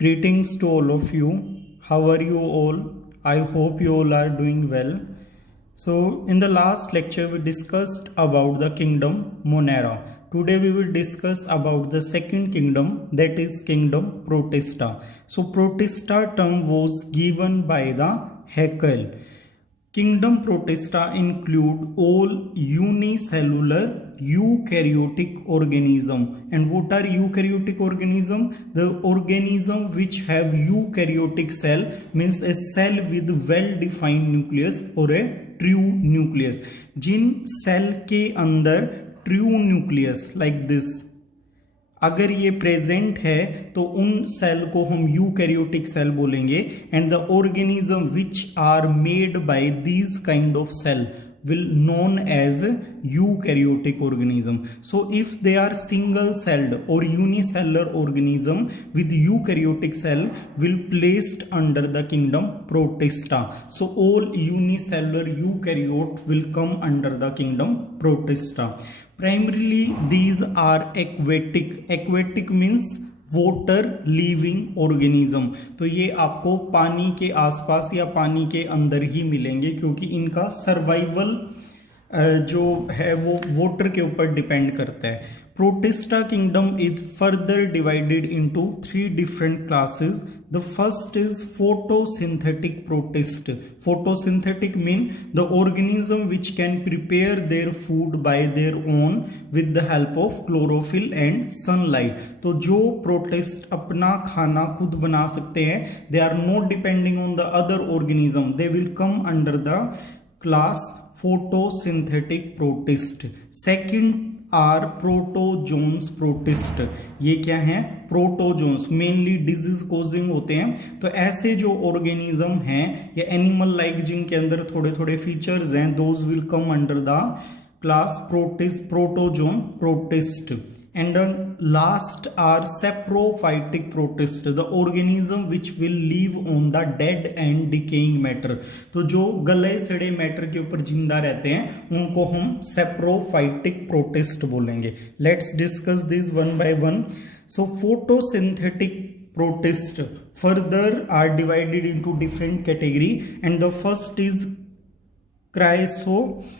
Greetings to all of you. How are you all? I hope you all are doing well. So, in the last lecture, we discussed about the kingdom Monera. Today, we will discuss about the second kingdom, that is kingdom Protista. So, Protista term was given by the Haeckel. Kingdom Protista include all unicellular eukaryotic organism. And what are eukaryotic organism? The organism which have eukaryotic cell, means a cell with well defined nucleus or a true nucleus. जिन cell के अंदर true nucleus like this अगर ये present है तो उन cell को हम यूकैरियोटिक सेल बोलेंगे. And the organism which are made by these kind of cell will known as eukaryotic organism. So if they are single celled or unicellular organism with eukaryotic cell will placed under the kingdom Protista. So all unicellular eukaryote will come under the kingdom Protista. Primarily these are aquatic. Aquatic means water living organism. तो ये आपको पानी के आसपास या पानी के अंदर ही मिलेंगे क्योंकि इनका सर्वाइवल जो है वो वाटर के ऊपर डिपेंड करता है. Protista kingdom is further divided into three different classes. The first is photosynthetic protist. Photosynthetic mean the organism which can prepare their food by their own with the help of chlorophyll and sunlight. तो जो protist अपना खाना खुद बना सकते हैं, they are not depending on the other organism. They will come under the class photosynthetic protist. Second are protozoans protist. ये क्या है? प्रोटोजोन्स मेनली डिजीज कोजिंग होते हैं. तो ऐसे जो ऑर्गेनिज्म हैं या एनिमल लाइक जिनके अंदर थोड़े थोड़े फीचर्स हैं, those will come under the class protist protozoan protist. And the last are saprophytic protist, the organism which will live on the dead and decaying matter. तो जो गले सड़े मैटर के ऊपर जिंदा रहते हैं उनको हम saprophytic protist बोलेंगे. Let's discuss this one by one. So photosynthetic protist further are divided into different category, and the first is Chrysoprotist.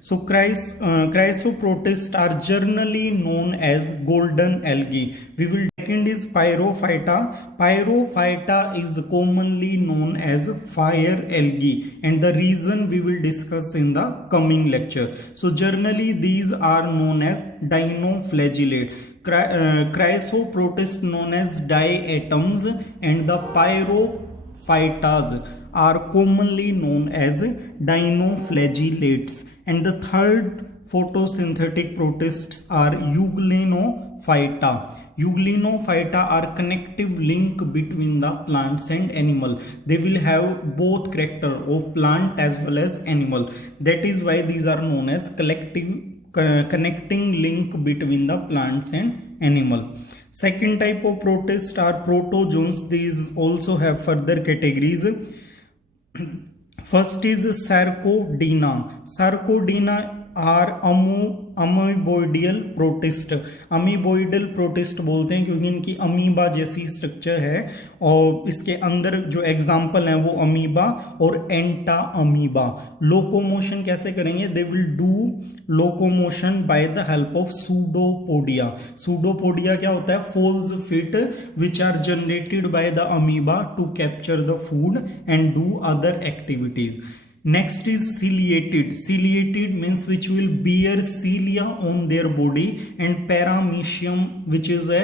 So Chrysoprotist are generally known as golden algae. We will second is Pyrophyta. Pyrophyta is commonly known as fire algae, and the reason we will discuss in the coming lecture. So generally these are known as dinoflagellate. Chrysoprotist known as diatoms, and the Pyrophytas are commonly known as dinoflagellates. And the third photosynthetic protists are Euglenophyta. Euglenophyta are connective link between the plants and animal. They will have both character of plant as well as animal. That is why these are known as connecting link between the plants and animal. Second type of protist are protozoans. These also have further categories. First is Sarcodina. Sarcodina are amoeboidal protist. Amoeboidal protist बोलते हैं क्योंकि इनकी amoeba जैसी structure है, और इसके अंदर जो एग्जाम्पल हैं वो अमीबा और एंटा अमीबा. लोकोमोशन कैसे करेंगे? They will do locomotion by the help of pseudopodia. Pseudopodia क्या होता है? False feet which are generated by the amoeba to capture the food and do other activities. Next is ciliated. Ciliated means which will bear cilia on their body, and paramecium, which is a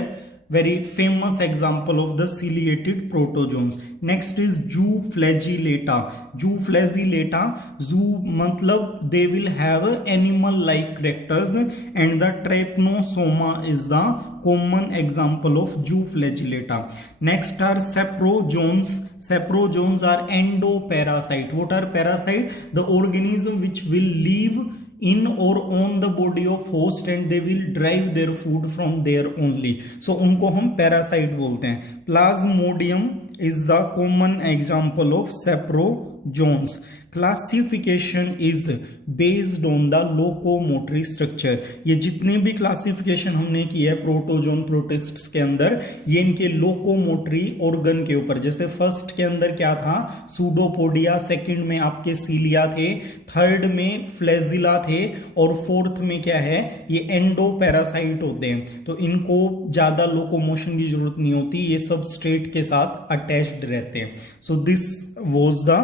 very famous example of the ciliated protozoans. Next is zooflagellata. Zooflagellata, zoo matlab they will have animal like characters, and the trypanosoma is the common example of zooflagellata. Next are saprozoans. Saprozoans are endoparasite. What are parasite? The organism which will live in or on the body of host, and they will derive their food from there only. So उनको हम parasite बोलते हैं. Plasmodium is the common example of saprozoans. Classification is based on the locomotory structure. ये जितने भी classification हमने किया है प्रोटोजोन प्रोटिस्ट्स के अंदर, ये इनके लोकोमोटरी ऑर्गन के ऊपर। जैसे फर्स्ट के अंदर क्या था, सूडोपोडिया, सेकंड में आपके सीलिया थे, थर्ड में फ्लैजिला थे, और फोर्थ में क्या है, ये एंडोपैरासाइट होते हैं। तो इनको ज्यादा लोकोमोशन की जरूरत नहीं होती, ये सबस्ट्रेट के साथ अटैच्ड रहते हैं। So this was the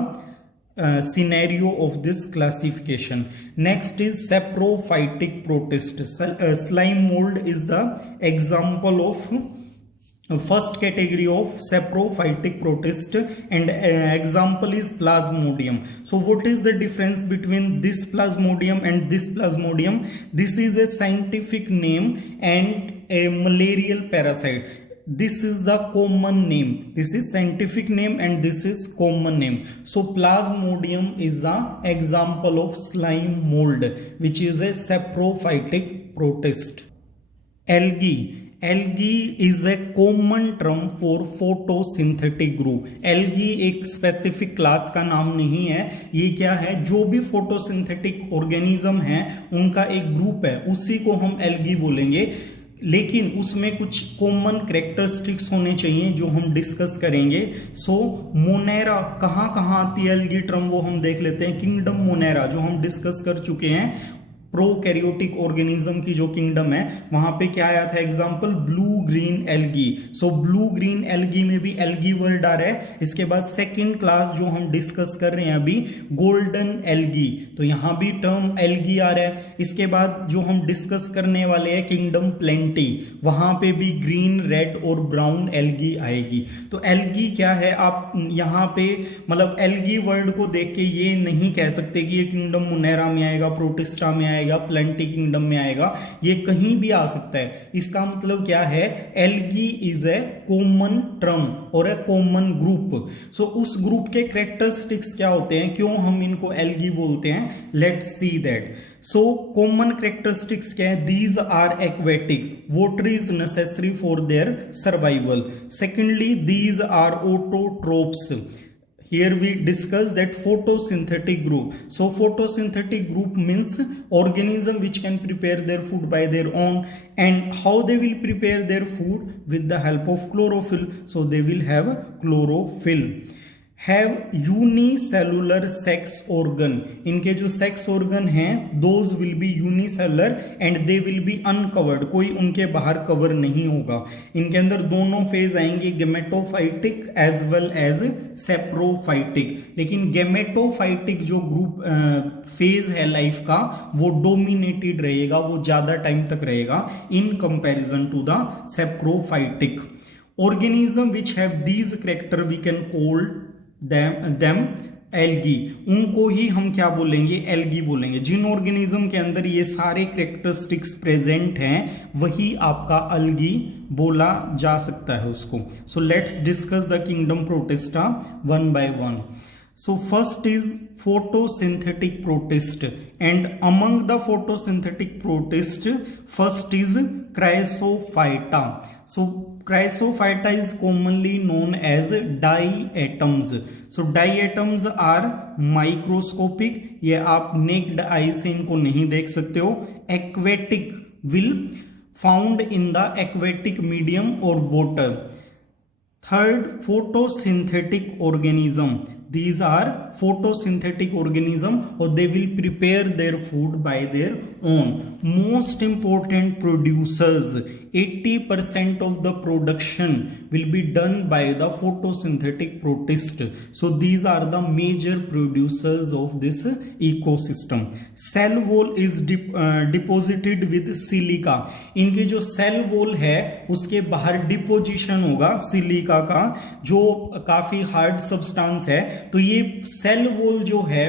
scenario of this classification. Next is saprophytic protist. Slime mold is the example of first category of saprophytic protist, and example is plasmodium. So what is the difference between this plasmodium and this plasmodium? This is a scientific name and a malarial parasite. This is the common name. This is scientific name and this is common name. So plasmodium is the example of slime mold, which is a saprophytic protist. Algae is a common term for photosynthetic group. Algae एक specific class का नाम नहीं है, ये क्या है, जो भी फोटोसिंथेटिक ऑर्गेनिज्म है उनका एक ग्रुप है, उसी को हम एल्गी बोलेंगे। लेकिन उसमें कुछ कॉमन कैरेक्टरिस्टिक्स होने चाहिए जो हम डिस्कस करेंगे। सो मोनेरा कहाँ कहाँ आती है एल्गी टर्म, वो हम देख लेते हैं। किंगडम मोनेरा जो हम डिस्कस कर चुके हैं, प्रोकैरियोटिक ऑर्गेनिज्म की जो किंगडम है, वहां पे क्या आया था एग्जांपल, ब्लू ग्रीन एल्गी। सो ब्लू ग्रीन एल्गी में भी एल्गी वर्ड आ रहा है। इसके बाद सेकंड क्लास जो हम डिस्कस कर रहे हैं अभी, गोल्डन एल्गी, तो यहां भी टर्म एल्गी आ रहा है। इसके बाद जो हम डिस्कस करने वाले हैं किंगडम प्लेंटी, वहां पे भी ग्रीन, रेड और ब्राउन एल्गी आएगी। तो एल्गी क्या है, आप यहां पे मतलब एल्गी वर्ड को देख के ये नहीं कह सकते कि ये किंगडम मोनेरा में आएगा, प्रोटिस्टा में आएगा, प्लेंटी किंगडम में आएगा, ये कहीं भी आ सकता है। इसका मतलब क्या है, algae is a common term और ए कॉमन ग्रुप। सो उस ग्रुप के कैरेक्टरिस्टिक्स क्या होते हैं, क्यों हम इनको एल्गी बोलते हैं, let's see that. So common characteristics क्या है, these are aquatic, water is necessary for their survival. Secondly, these are autotrophs. Here we discuss that photosynthetic group. So photosynthetic group means organism which can prepare their food by their own, and how they will prepare their food, with the help of chlorophyll. So they will have chlorophyll. Have unicellular sex organ. इनके जो sex organ हैं those will be unicellular and they will be uncovered. कोई उनके बाहर cover नहीं होगा। इनके अंदर दोनों फेज आएंगे, gametophytic as well as saprophytic. लेकिन गेमेटोफाइटिक जो ग्रुप फेज है लाइफ का, वो डोमिनेटेड रहेगा, वो ज्यादा टाइम तक रहेगा in comparison to the saprophytic. Organism which have these character we can call them algae, उनको ही हम क्या बोलेंगे, एल्गी बोलेंगे। जिन ऑर्गेनिज्म के अंदर ये सारे कैरेक्टरिस्टिक्स प्रेजेंट हैं वही आपका एल्गी बोला जा सकता है उसको। So let's discuss the kingdom protista one by one. So first is photosynthetic protist, and among the photosynthetic protist, first is Chrysophyta. So Chrysophyta is commonly known as diatoms. So diatoms are microscopic, ये आप naked eye से इनको नहीं देख सकते हो। Aquatic, will found in the aquatic medium or water. Third, photosynthetic organism. These are photosynthetic organism or they will prepare their food by their own. Most important producers, 80% of the production will be done by the photosynthetic protist. So these are the major producers of this ecosystem. Cell wall is deposited with silica. इनके जो cell wall है उसके बाहर deposition होगा silica का, जो काफी hard substance है। तो ये सेल वॉल जो है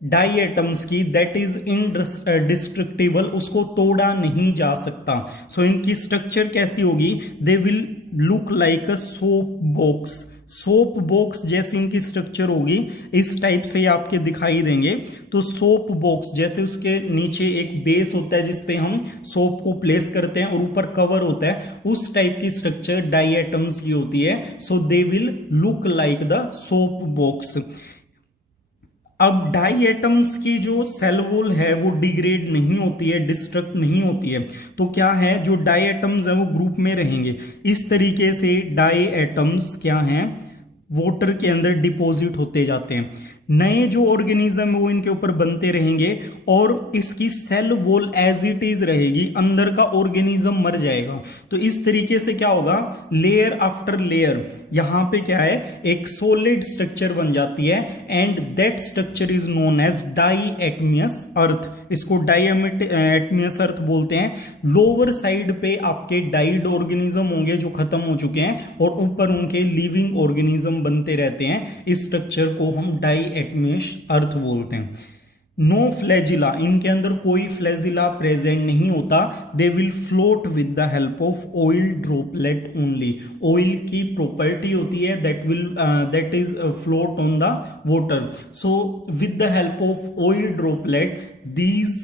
डाई एटम्स की, दैट इज इनडिस्ट्रक्टिबल, उसको तोड़ा नहीं जा सकता। सो इनकी स्ट्रक्चर कैसी होगी, दे will look like a soap box. Soap box जैसी इनकी स्ट्रक्चर होगी, इस टाइप से आपके दिखाई देंगे। तो सोप बॉक्स जैसे उसके नीचे एक बेस होता है जिसपे हम सोप को प्लेस करते हैं और ऊपर कवर होता है, उस टाइप की स्ट्रक्चर डाई एटम्स की होती है। So they will look like the soap box. अब डाई एटम्स की जो सेल वॉल है वो डिग्रेड नहीं होती है, डिस्ट्रक्ट नहीं होती है, तो क्या है जो डाई एटम्स है वो ग्रुप में रहेंगे। इस तरीके से डाई एटम्स क्या हैं, वाटर के अंदर डिपॉजिट होते जाते हैं। नए जो ऑर्गेनिज्म है वो इनके ऊपर बनते रहेंगे और इसकी cell wall as it is रहेगी, अंदर का ऑर्गेनिज्म मर जाएगा। तो इस तरीके से क्या होगा, लेयर आफ्टर लेयर यहां पे क्या है, एक सॉलिड स्ट्रक्चर बन जाती है and that structure is known as diatomaceous earth. इसको डाई एटमियस अर्थ बोलते हैं। लोअर साइड पे आपके डाइड ऑर्गेनिज्म होंगे जो खत्म हो चुके हैं और ऊपर उनके लिविंग ऑर्गेनिज्म बनते रहते हैं। इस स्ट्रक्चर को हम डाई एटमियस अर्थ बोलते हैं। नो फ्लैजिला, इनके अंदर कोई फ्लैजिला प्रेजेंट नहीं होता। They will float with the help of oil droplet only. Oil की प्रॉपर्टी होती है that is float on the water. So with the help of oil droplet these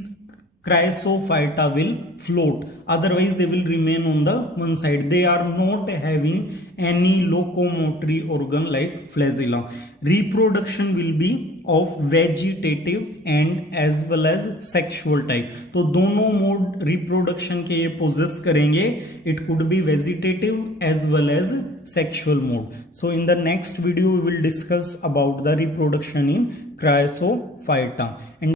chrysophyta will float, otherwise they will remain on the one side. They are not having any locomotory organ like flagella. Reproduction will be of vegetative and as well as sexual type. तो दोनों mode reproduction के ये poses करेंगे. It could be vegetative as well as sexual mode. So in the next video we will discuss about the reproduction in chrysophyta. And